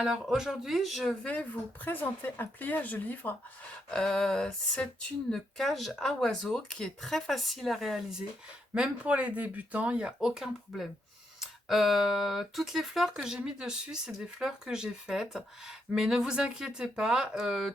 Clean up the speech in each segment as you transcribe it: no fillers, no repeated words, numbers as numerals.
Alors aujourd'hui, je vais vous présenter un pliage de livre. C'est une cage à oiseaux qui est très facile à réaliser. Même pour les débutants, il n'y a aucun problème. Toutes les fleurs que j'ai mis dessus, c'est des fleurs que j'ai faites. Mais ne vous inquiétez pas,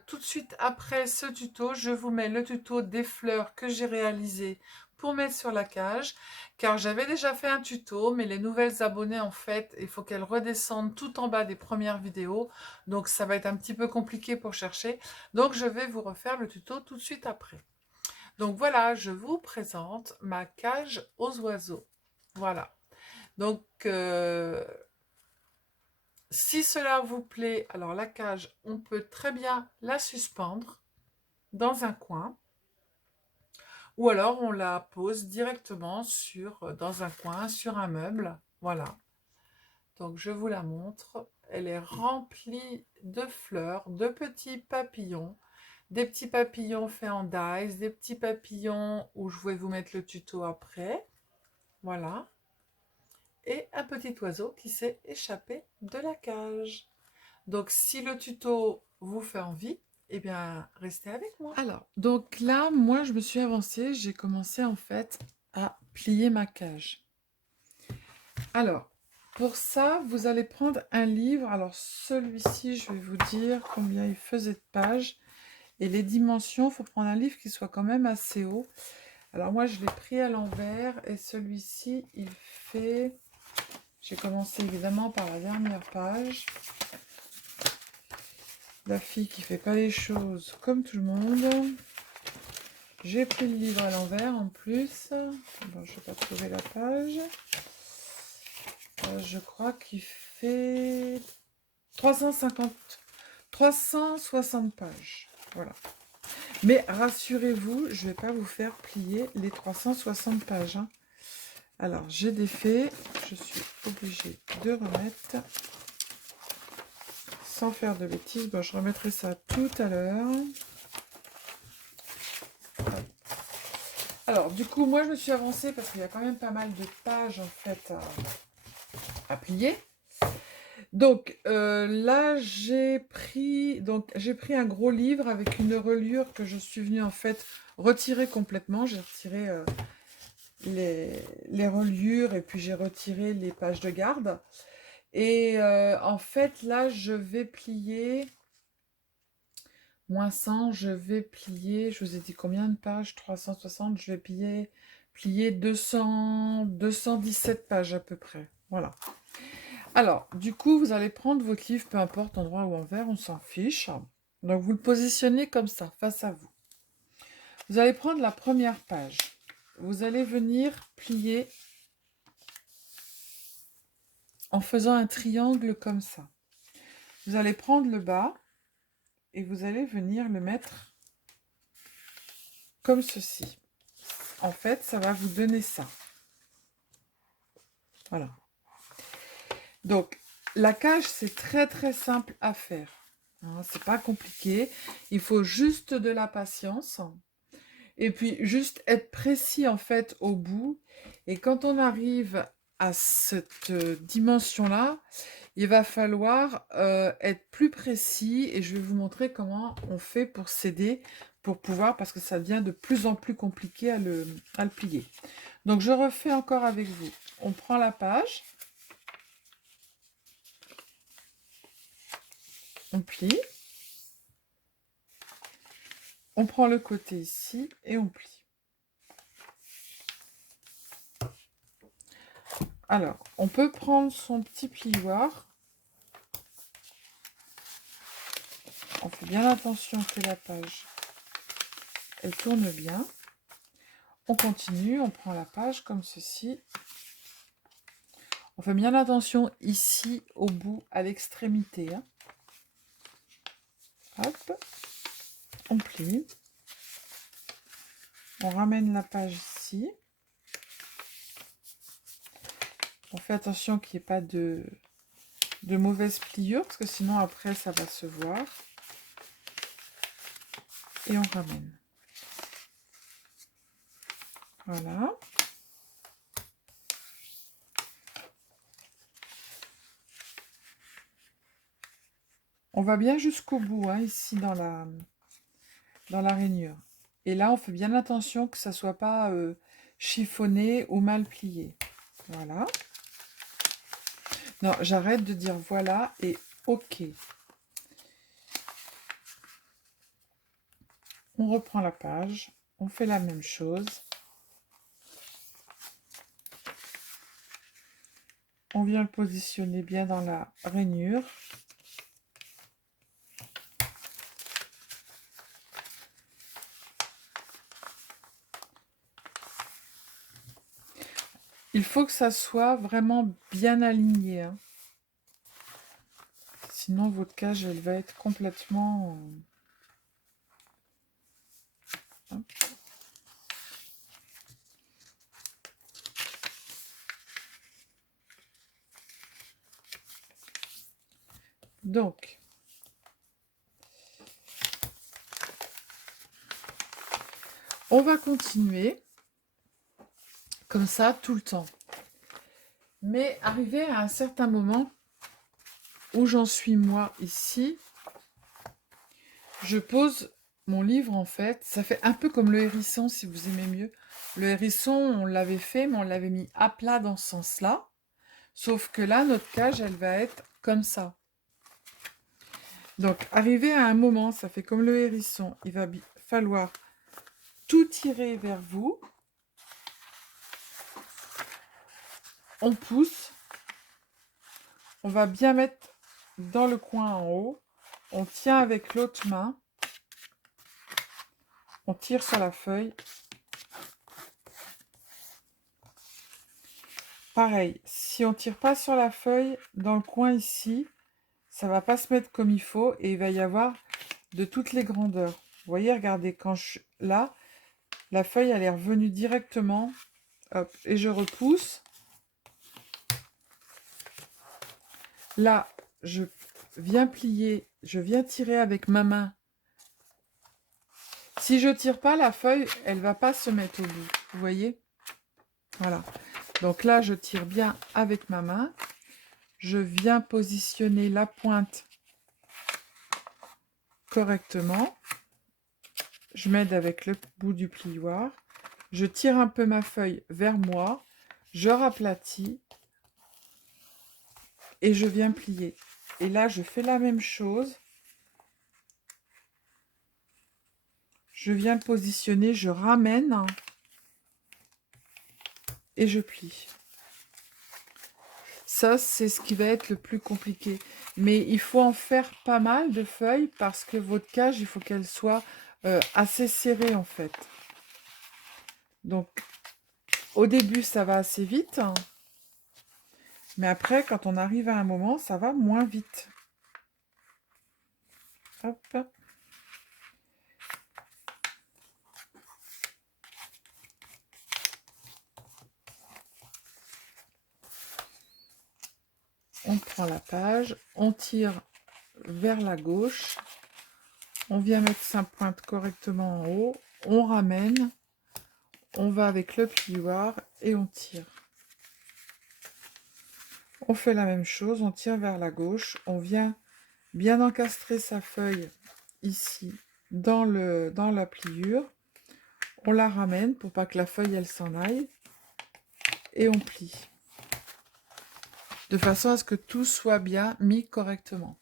tout de suite après ce tuto, je vous mets le tuto des fleurs que j'ai réalisées pour mettre sur la cage. Car j'avais déjà fait un tuto, mais les nouvelles abonnées, en fait, il faut qu'elles redescendent tout en bas des premières vidéos. Donc ça va être un petit peu compliqué pour chercher. Donc je vais vous refaire le tuto tout de suite après. Donc voilà, je vous présente ma cage aux oiseaux. Voilà. Donc, si cela vous plaît, alors la cage, on peut très bien la suspendre dans un coin, ou alors on la pose directement dans un coin, sur un meuble. Voilà. Donc, je vous la montre. Elle est remplie de fleurs, de petits papillons, des petits papillons faits en dies, des petits papillons où je vais vous mettre le tuto après. Voilà. Et un petit oiseau qui s'est échappé de la cage. Donc, si le tuto vous fait envie, eh bien, restez avec moi. Alors, donc là, moi, je me suis avancée. J'ai commencé, en fait, à plier ma cage. Alors, pour ça, vous allez prendre un livre. Alors, celui-ci, je vais vous dire combien il faisait de pages. Et les dimensions, il faut prendre un livre qui soit quand même assez haut. Alors, moi, je l'ai pris à l'envers. Et celui-ci, il fait... J'ai commencé évidemment par la dernière page. La fille qui fait pas les choses comme tout le monde. J'ai pris le livre à l'envers en plus. Bon, je vais pas trouver la page. Je crois qu'il fait 360 pages. Voilà. Mais rassurez-vous, je vais pas vous faire plier les 360 pages. Hein. Alors, j'ai défait. Je suis obligée de remettre. Sans faire de bêtises. Bon, je remettrai ça tout à l'heure. Alors, du coup, moi, je me suis avancée parce qu'il y a quand même pas mal de pages, en fait, à plier. Donc, là, j'ai pris un gros livre avec une reliure que je suis venue, en fait, retirer complètement. J'ai retiré les reliures et puis j'ai retiré les pages de garde. Et en fait, là, je vais plier... Moins 100, je vais plier, je vous ai dit combien de pages? 360, je vais plier 217 pages à peu près. Voilà. Alors, du coup, vous allez prendre votre livre, peu importe, endroit ou envers, on s'en fiche. Donc, vous le positionnez comme ça, face à vous. Vous allez prendre la première page. Vous allez venir plier en faisant un triangle comme ça. Vous allez prendre le bas et vous allez venir le mettre comme ceci. En fait, ça va vous donner ça. Voilà. Donc, la cage, c'est très très simple à faire. Hein, c'est pas compliqué. Il faut juste de la patience. Et puis, juste être précis en fait au bout. Et quand on arrive à cette dimension-là, il va falloir être plus précis. Et je vais vous montrer comment on fait pour s'aider, pour pouvoir, parce que ça devient de plus en plus compliqué à le plier. Donc, je refais encore avec vous. On prend la page. On plie. On prend le côté ici et on plie. Alors, on peut prendre son petit plioir. On fait bien attention que la page, elle tourne bien. On continue, on prend la page comme ceci. On fait bien attention ici au bout, à l'extrémité. Hein. Hop, on plie. On ramène la page ici. On fait attention qu'il n'y ait pas de mauvaise pliure, parce que sinon après ça va se voir. Et on ramène. Voilà. On va bien jusqu'au bout, hein, ici dans la rainure. Et là, on fait bien attention que ça ne soit pas chiffonné ou mal plié. Voilà. Non, j'arrête de dire voilà et ok. On reprend la page, on fait la même chose. On vient le positionner bien dans la rainure. Il faut que ça soit vraiment bien aligné, hein. Sinon, votre cage, elle va être complètement... Donc, on va continuer comme ça tout le temps. Mais arrivé à un certain moment où j'en suis moi ici, je pose mon livre en fait. Ça fait un peu comme le hérisson si vous aimez mieux. Le hérisson, on l'avait fait, mais on l'avait mis à plat dans ce sens-là. Sauf que là, notre cage, elle va être comme ça. Donc, arrivé à un moment, ça fait comme le hérisson. Il va falloir tout tirer vers vous. On pousse. On va bien mettre dans le coin en haut. On tient avec l'autre main. On tire sur la feuille. Pareil, si on ne tire pas sur la feuille, dans le coin ici, ça ne va pas se mettre comme il faut et il va y avoir de toutes les grandeurs. Vous voyez, regardez, quand je suis là, la feuille, elle est revenue directement. Hop, et je repousse. Là, je viens plier, je viens tirer avec ma main. Si je ne tire pas, la feuille, elle ne va pas se mettre au bout. Vous voyez? Voilà. Donc là, je tire bien avec ma main. Je viens positionner la pointe correctement. Je m'aide avec le bout du plioir. Je tire un peu ma feuille vers moi. Je raplatis. Et je viens plier. Et là, je fais la même chose. Je viens positionner, je ramène. Et je plie. Ça, c'est ce qui va être le plus compliqué. Mais il faut en faire pas mal de feuilles parce que votre cage, il faut qu'elle soit assez serrée en fait. Donc, au début, ça va assez vite. Mais après, quand on arrive à un moment, ça va moins vite. Hop. On prend la page, on tire vers la gauche, on vient mettre sa pointe correctement en haut, on ramène, on va avec le plioir et on tire. On fait la même chose, on tire vers la gauche, on vient bien encastrer sa feuille ici dans la pliure, on la ramène pour pas que la feuille elle s'en aille et on plie. De façon à ce que tout soit bien mis correctement.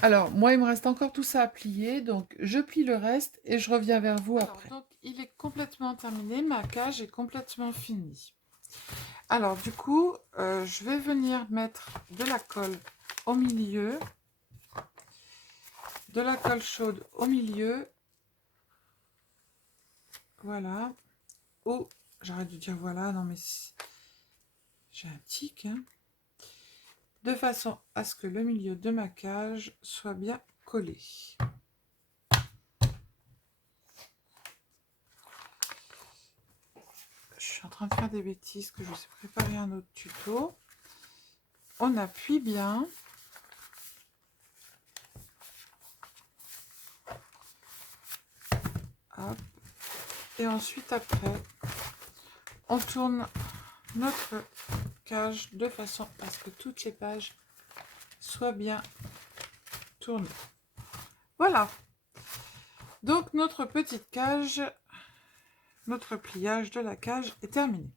Alors, moi, il me reste encore tout ça à plier, donc je plie le reste et je reviens vers vous après. Donc, il est complètement terminé, ma cage est complètement finie. Alors, du coup, je vais venir mettre de la colle au milieu, de la colle chaude au milieu. Voilà. Oh, j'arrête de dire voilà, non mais j'ai un tic, hein. De façon à ce que le milieu de ma cage soit bien collé. Je suis en train de faire des bêtises, que je vous ai préparé un autre tuto. On appuie bien. Hop. Et ensuite, après, on tourne notre cage de façon à ce que toutes les pages soient bien tourner. Voilà. Donc notre petite cage, notre pliage de la cage est terminé.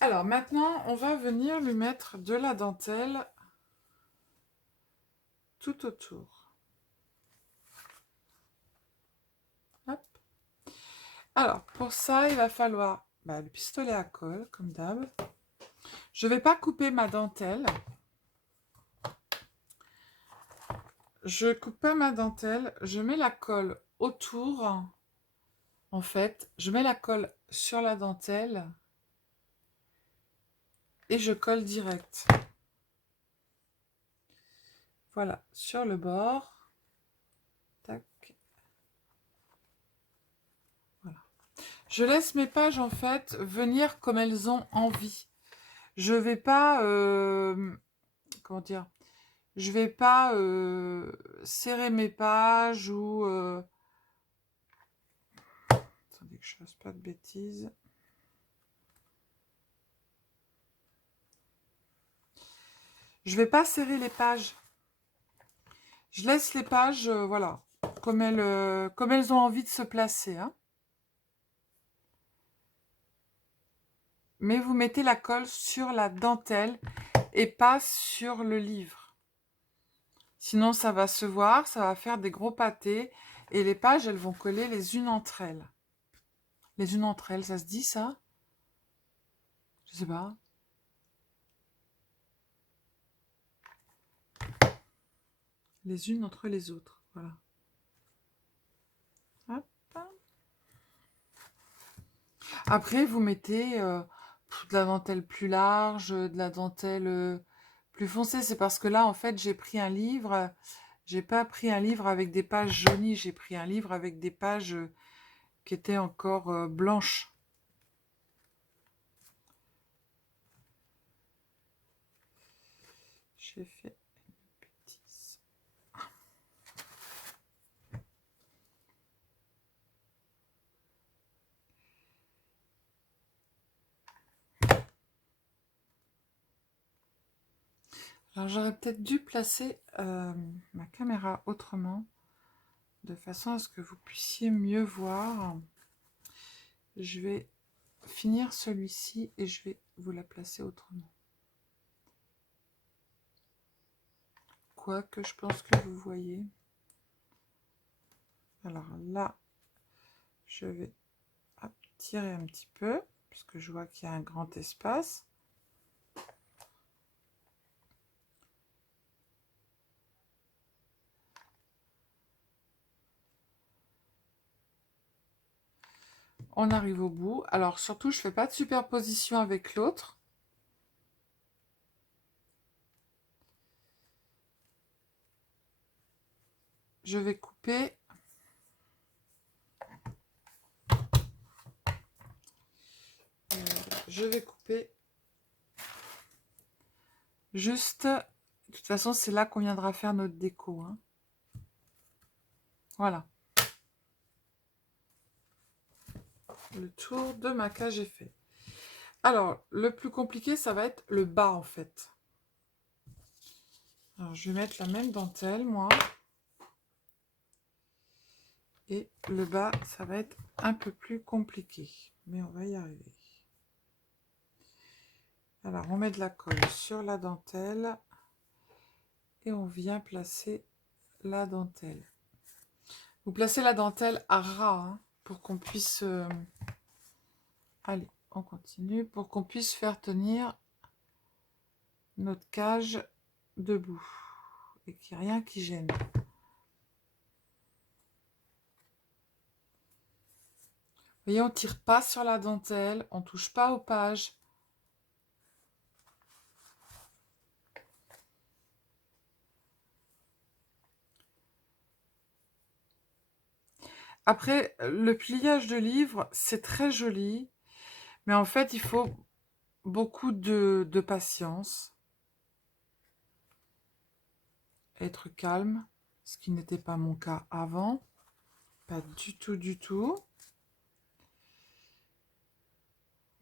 Alors maintenant, on va venir lui mettre de la dentelle tout autour. Hop. Alors, pour ça, il va falloir le pistolet à colle, comme d'hab. Je ne vais pas couper ma dentelle. Je coupe pas ma dentelle. Je mets la colle autour. En fait, je mets la colle sur la dentelle et je colle direct. Voilà, sur le bord. Tac. Voilà. Je laisse mes pages, en fait, venir comme elles ont envie. Je vais pas... comment dire? Je vais pas serrer mes pages ou... Attendez que je fasse pas de bêtises. Je vais pas serrer les pages. Je laisse les pages, voilà, comme elles ont envie de se placer. Hein. Mais vous mettez la colle sur la dentelle et pas sur le livre. Sinon, ça va se voir, ça va faire des gros pâtés et les pages, elles vont coller les unes entre elles. Les unes entre elles, ça se dit ça? Je sais pas. Les unes entre les autres, voilà. Hop. Après, vous mettez de la dentelle plus large, de la dentelle plus foncée. C'est parce que là, en fait, j'ai pris un livre. J'ai pas pris un livre avec des pages jaunies. J'ai pris un livre avec des pages qui étaient encore blanches. J'ai fait une bêtise. Alors, j'aurais peut-être dû placer ma caméra autrement, de façon à ce que vous puissiez mieux voir. Je vais finir celui-ci et je vais vous la placer autrement. Quoique, je pense que vous voyez. Alors là, je vais tirer un petit peu, puisque je vois qu'il y a un grand espace. On arrive au bout. Alors surtout, je ne fais pas de superposition avec l'autre. Je vais couper. Je vais couper. Juste, de toute façon, c'est là qu'on viendra faire notre déco. Hein. Voilà. Le tour de ma cage est fait. Alors, le plus compliqué, ça va être le bas, en fait. Alors, je vais mettre la même dentelle, moi. Et le bas, ça va être un peu plus compliqué. Mais on va y arriver. Alors, on met de la colle sur la dentelle. Et on vient placer la dentelle. Vous placez la dentelle à ras, hein, pour qu'on puisse... Allez, on continue. Pour qu'on puisse faire tenir notre cage debout. Et qu'il n'y ait rien qui gêne. Vous voyez, on ne tire pas sur la dentelle, on ne touche pas aux pages. Après, le pliage de livre, c'est très joli, mais en fait, il faut beaucoup de patience. Être calme, ce qui n'était pas mon cas avant. Pas du tout, du tout.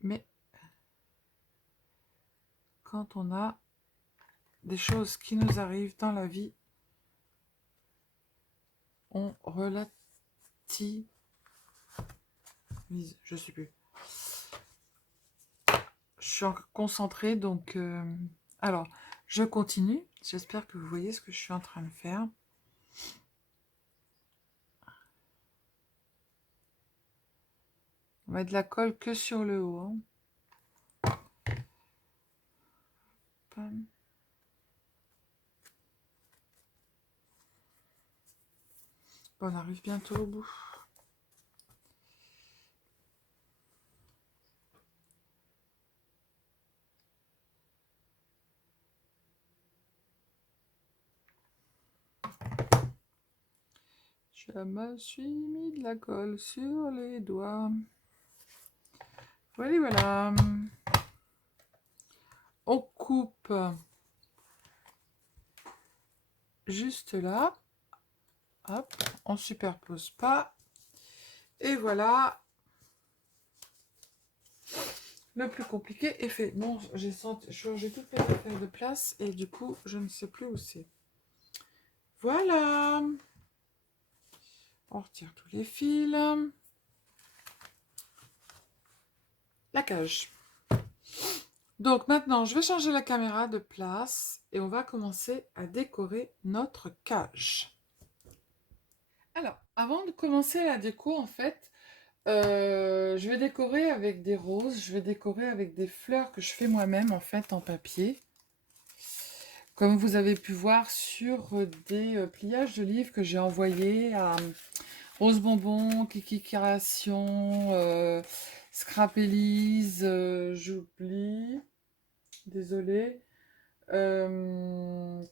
Mais quand on a des choses qui nous arrivent dans la vie, on relativise. Je sais plus. Je suis concentrée, donc... Alors, je continue. J'espère que vous voyez ce que je suis en train de faire. On va mettre de la colle que sur le haut. Bon, on arrive bientôt au bout. Je me suis mis de la colle sur les doigts. Voilà, voilà. On coupe juste là. Hop, on superpose pas. Et voilà. Le plus compliqué est fait. Bon, j'ai changé toutes mes affaires de place et du coup, je ne sais plus où c'est. Voilà. On retire tous les fils. La cage. Donc maintenant, je vais changer la caméra de place et on va commencer à décorer notre cage. Alors, avant de commencer la déco, en fait, je vais décorer avec des roses, je vais décorer avec des fleurs que je fais moi-même, en fait, en papier. Comme vous avez pu voir sur des pliages de livres que j'ai envoyés à Rose Bonbon, Kiki Création, Scrap Elise, j'oublie, désolée.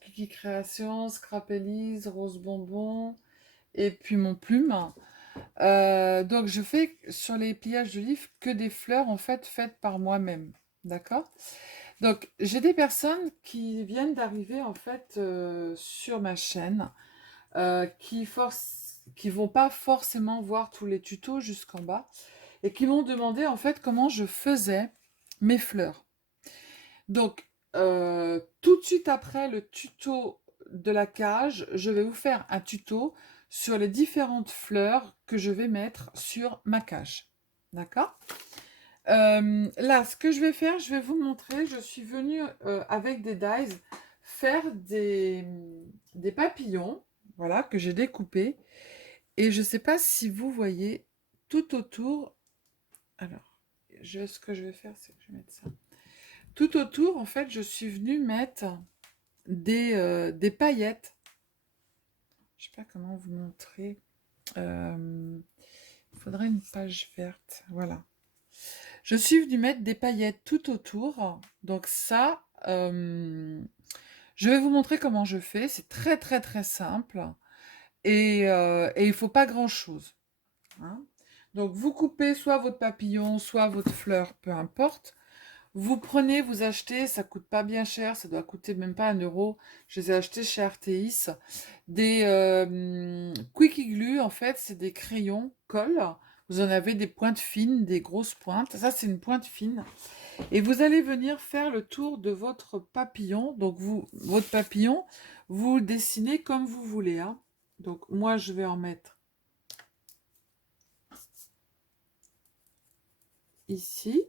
Kiki Création, Scrap Elise, Rose Bonbon, et puis mon plume. Donc je fais sur les pliages de livres que des fleurs en fait faites par moi-même. D'accord? Donc j'ai des personnes qui viennent d'arriver en fait sur ma chaîne qui vont pas forcément voir tous les tutos jusqu'en bas et qui m'ont demandé en fait comment je faisais mes fleurs. Donc tout de suite après le tuto de la cage, je vais vous faire un tuto sur les différentes fleurs que je vais mettre sur ma cage. D'accord? Là, ce que je vais faire, je vais vous montrer. Je suis venue avec des dies faire des papillons, voilà, que j'ai découpés. Et je ne sais pas si vous voyez tout autour. Alors, ce que je vais faire, c'est que je vais mettre ça. Tout autour, en fait, je suis venue mettre des paillettes. Je ne sais pas comment vous montrer. Il faudrait une page verte. Voilà. Je suis venue mettre des paillettes tout autour. Donc ça, je vais vous montrer comment je fais. C'est très très très simple. Et il ne faut pas grand-chose. Hein. Donc vous coupez soit votre papillon, soit votre fleur, peu importe. Vous prenez, vous achetez, ça coûte pas bien cher, ça doit coûter même pas 1 €. Je les ai achetés chez Artéis. Des Quickie Glue, en fait, c'est des crayons colle. Vous en avez des pointes fines, des grosses pointes. Ça, c'est une pointe fine. Et vous allez venir faire le tour de votre papillon. Donc, votre papillon, vous le dessinez comme vous voulez. Hein. Donc, moi, je vais en mettre ici.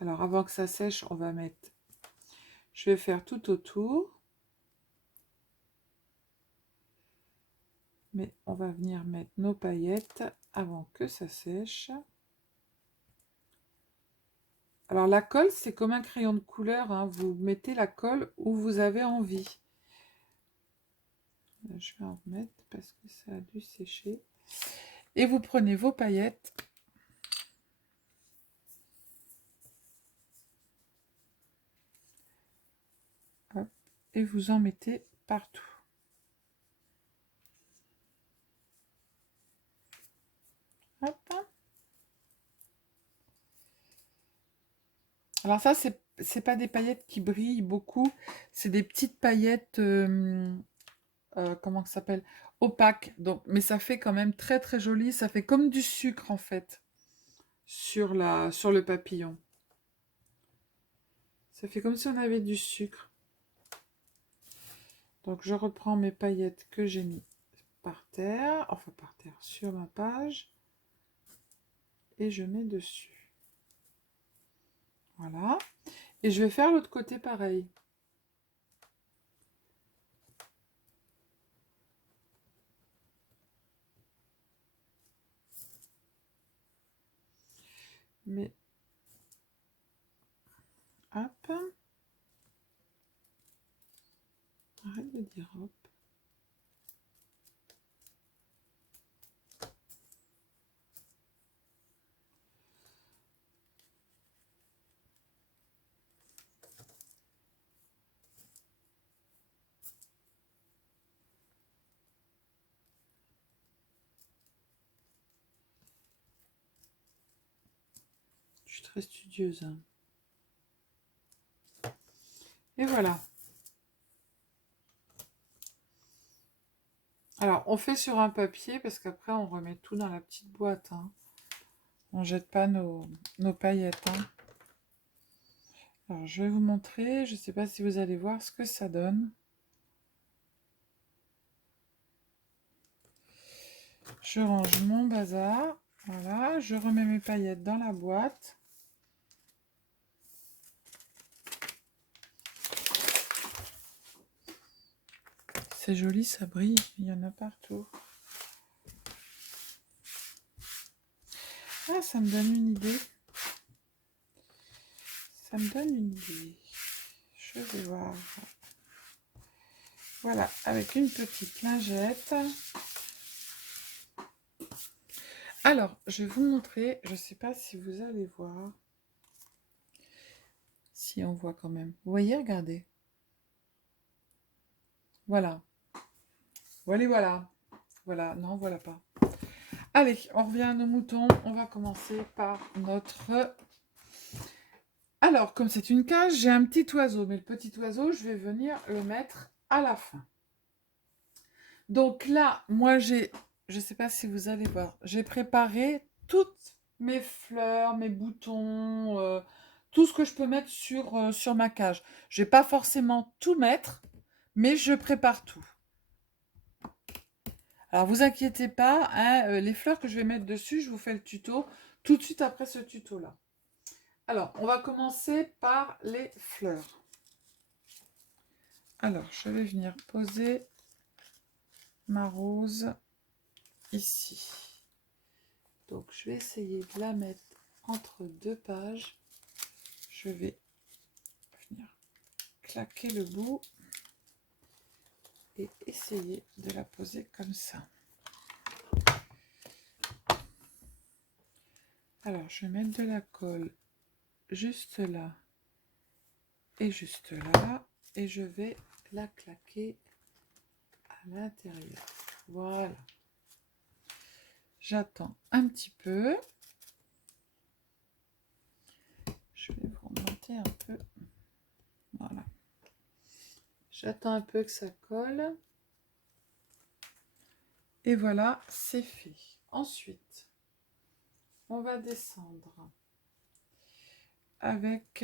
Alors, avant que ça sèche, on va mettre... Je vais faire tout autour. Mais on va venir mettre nos paillettes avant que ça sèche. Alors, la colle, c'est comme un crayon de couleur. Hein. Vous mettez la colle où vous avez envie. Là, je vais en remettre parce que ça a dû sécher. Et vous prenez vos paillettes. Hop, et vous en mettez partout. Hop. Alors ça, c'est pas des paillettes qui brillent beaucoup. C'est des petites paillettes, comment ça s'appelle? Opaques. Donc, mais ça fait quand même très très joli. Ça fait comme du sucre en fait sur le papillon. Ça fait comme si on avait du sucre. Donc je reprends mes paillettes que j'ai mis par terre, enfin par terre, sur ma page. Et je mets dessus. Voilà. Et je vais faire l'autre côté pareil. Mais hop. Arrête de dire hop. Je suis très studieuse. Hein. Et voilà. Alors, on fait sur un papier parce qu'après, on remet tout dans la petite boîte. Hein. On ne jette pas nos paillettes. Hein. Alors, je vais vous montrer. Je ne sais pas si vous allez voir ce que ça donne. Je range mon bazar. Voilà. Je remets mes paillettes dans la boîte. C'est joli, ça brille. Il y en a partout. Ah, ça me donne une idée. Ça me donne une idée. Je vais voir. Voilà, avec une petite lingette. Alors, je vais vous montrer. Je ne sais pas si vous allez voir. Si on voit quand même. Vous voyez, regardez. Voilà. Voilà, voilà. Voilà, non, voilà pas. Allez, on revient à nos moutons. On va commencer par notre... Alors, comme c'est une cage, j'ai un petit oiseau. Mais le petit oiseau, je vais venir le mettre à la fin. Donc là, moi, j'ai... Je ne sais pas si vous allez voir. J'ai préparé toutes mes fleurs, mes boutons, tout ce que je peux mettre sur ma cage. Je ne vais pas forcément tout mettre, mais je prépare tout. Alors, vous inquiétez pas, hein, les fleurs que je vais mettre dessus, je vous fais le tuto tout de suite après ce tuto-là. Alors, on va commencer par les fleurs. Alors, je vais venir poser ma rose ici. Donc, je vais essayer de la mettre entre deux pages. Je vais venir claquer le bout et essayer de la poser comme ça. Alors, je vais mettre de la colle juste là et juste là. Et je vais la claquer à l'intérieur. Voilà. J'attends un petit peu. Je vais vous remonter un peu. Voilà. J'attends un peu que ça colle. Et voilà, c'est fait. Ensuite, on va descendre avec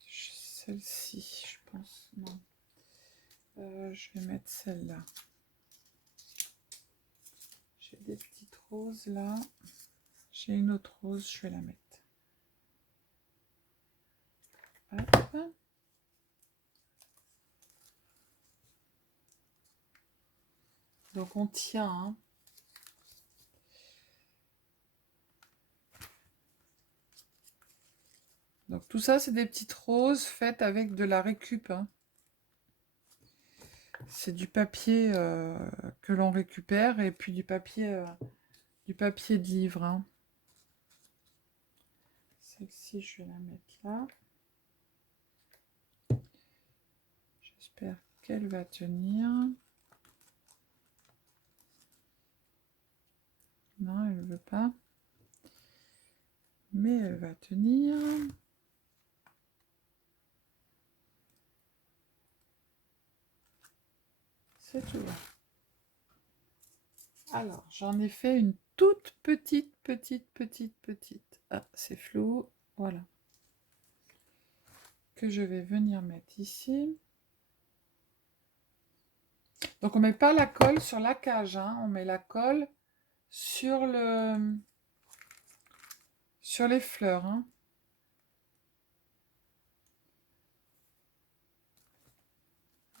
celle-ci, je pense. Non. Je vais mettre celle-là. J'ai des petites roses là. J'ai une autre rose, je vais la mettre. Hop. Donc on tient. Hein. Donc tout ça, c'est des petites roses faites avec de la récup. Hein. C'est du papier que l'on récupère et puis du papier de livre. Hein. Celle-ci, je vais la mettre là. J'espère qu'elle va tenir. Non, elle ne veut pas. Mais elle va tenir. C'est tout. Alors, j'en ai fait une toute petite. Ah, c'est flou. Voilà. que je vais venir mettre ici. Donc on ne met pas la colle sur la cage, hein, on met la colle sur les fleurs. Hein.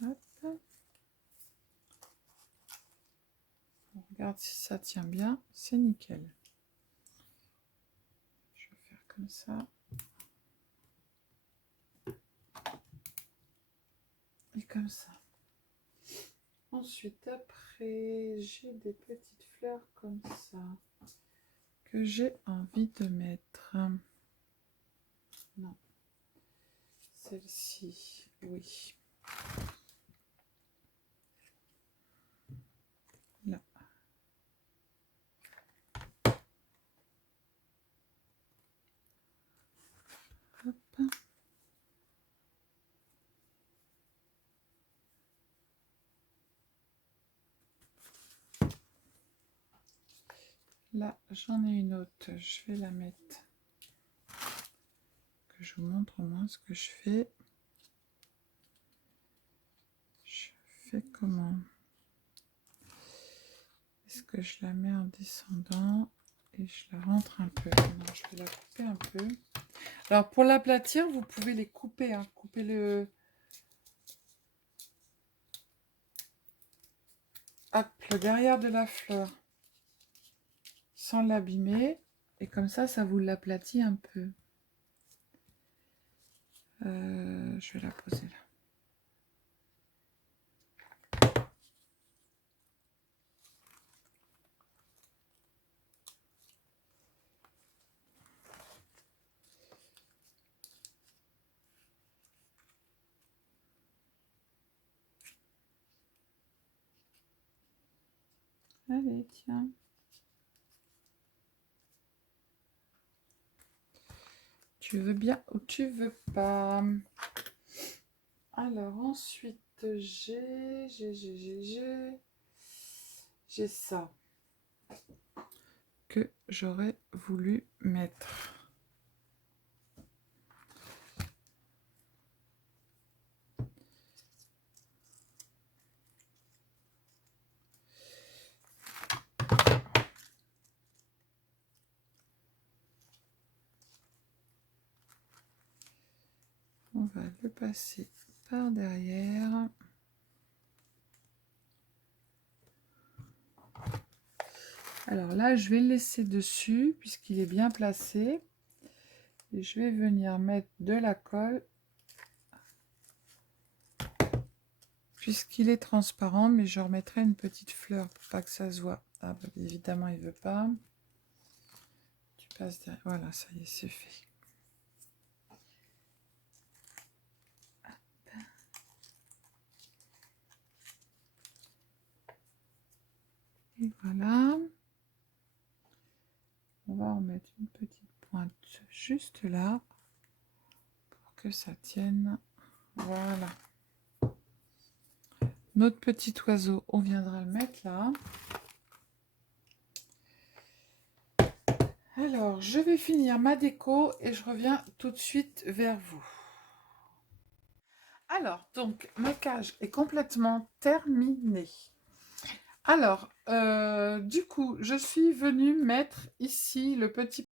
Hop. On regarde si ça tient bien, c'est nickel. Je vais faire comme ça. Et comme ça. Ensuite, après, j'ai des petites fleurs comme ça que j'ai envie de mettre. Non. Celle-ci, oui. Là. Hop. Là, j'en ai une autre, je vais la mettre, que je vous montre au moins ce que je fais. Je fais comment? Est-ce que je la mets en descendant et je la rentre un peu? Non, je vais la couper un peu. Alors, pour l'aplatir, vous pouvez les couper, hein, couper le derrière de la fleur sans l'abîmer. Et comme ça vous l'aplatit un peu. Je vais la poser là. Allez, tiens. Tu veux bien ou tu veux pas? Alors ensuite, j'ai ça que j'aurais voulu mettre. On va le passer par derrière. Alors là, je vais le laisser dessus puisqu'il est bien placé. Et je vais venir mettre de la colle puisqu'il est transparent, mais je remettrai une petite fleur pour pas que ça se voit. Ah, bah, évidemment, il veut pas. Tu passes derrière. Voilà, ça y est, c'est fait. Et voilà. On va en mettre une petite pointe juste là pour que ça tienne. Voilà. Notre petit oiseau, on viendra le mettre là. Alors, je vais finir ma déco et je reviens tout de suite vers vous. Alors, donc, ma cage est complètement terminée. Alors, du coup, je suis venue mettre ici le petit